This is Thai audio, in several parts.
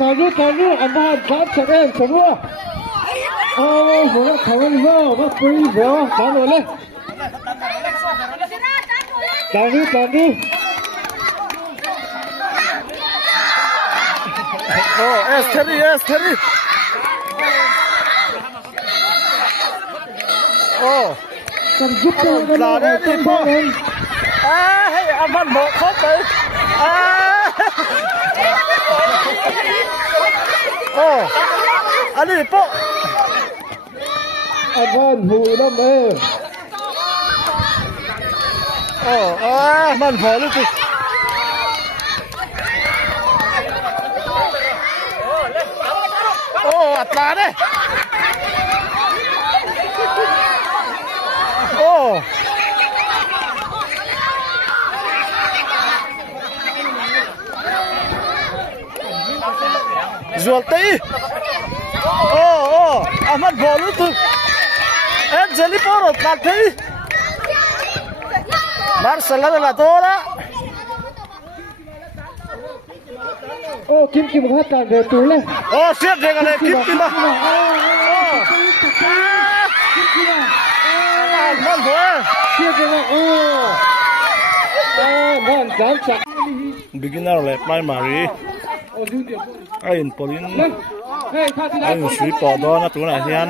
ต่อรู้อันนั้นครับเสร็จสมว่าหัวเขาว่าปุ้ยเหรอตามเลยต่อรู้เอสเทอรี่กันยุบตัวกันเลยที่พ่อเองให้อามันบอกเขาไปอันนี้ปุ๊อันนั้นหูน้ำมันพอหรือเปล่าอัตราเนี่ยจวลตีมันพอหรือเปล่าเจลิปอร์ตัดที่มาร์เซลล์ละตัวละคิมฮัตตาเดือดตัวเลยเสียบเด็กอะไรคิมมามันพอเสียบเลยมันจับจับ beginner เลยไม่มารีไอ้อินโพลินไอ้ชุยปอดนะตัวไหนเฮียน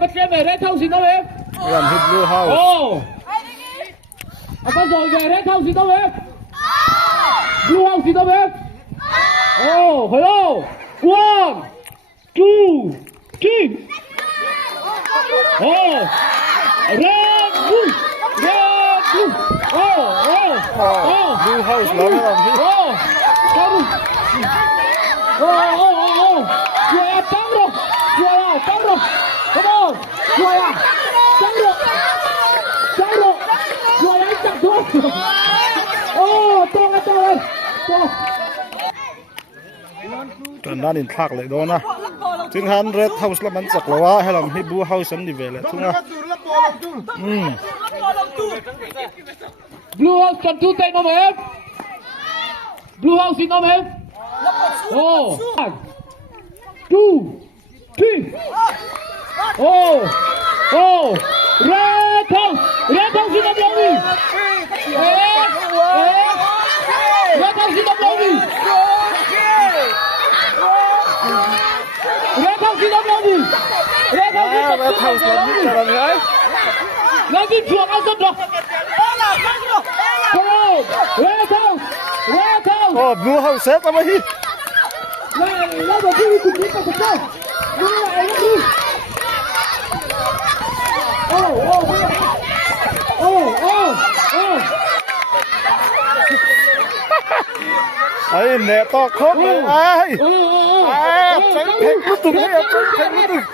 บัดเจ็บเลยเท่าสิน้องเอฟยันฮิตบลูเฮาส์อาจารย์สอนเลยเท่าสิน้องเอฟบลูเฮาส์สิน้องเอฟฮัลโหล one two three red blue blue house แล้วนะพี่Juara, come on, Juara, dan in thak le do na tin han red house la man chak lawa helam hi blue house an ni vele thunga blue house kan tu tai no me blue house in no me 2 3 red house in the blue red house in the blue Red house la ni taran hai lagi chuang asam dah red house blue house set apa hi la bagi itu kita betul ai nè to khóc ai tránh thèm cứ tụt hay tránh thèm cứ tụt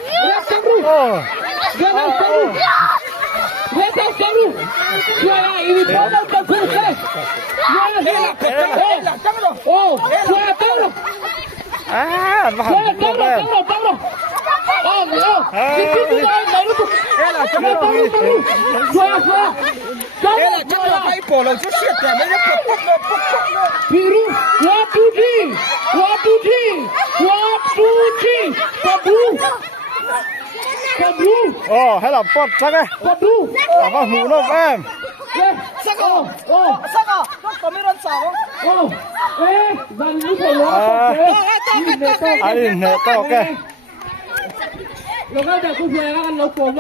hay là pot chắc đấy có mũ nó em sắc có mấy lần sáu dàn lúc này ai nè to ok rồi cái này cũng về ăn lẩu cồn